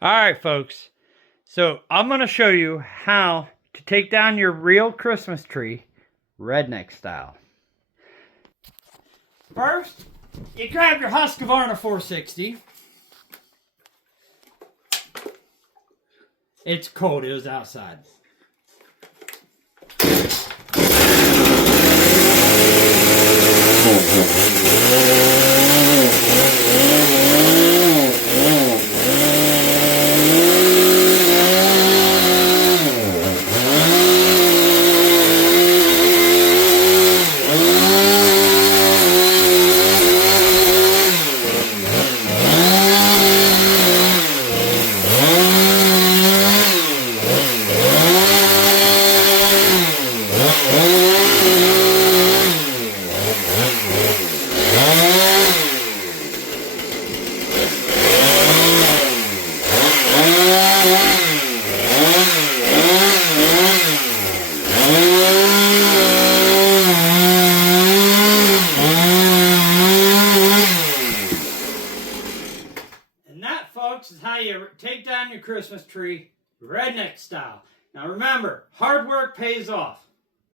All right, folks. So I'm going to show you how to take down your real Christmas tree, redneck style. First, you grab your Husqvarna 460. It's cold. It was outside. And that, folks, is how you take down your Christmas tree, redneck style. Now remember, hard work pays off.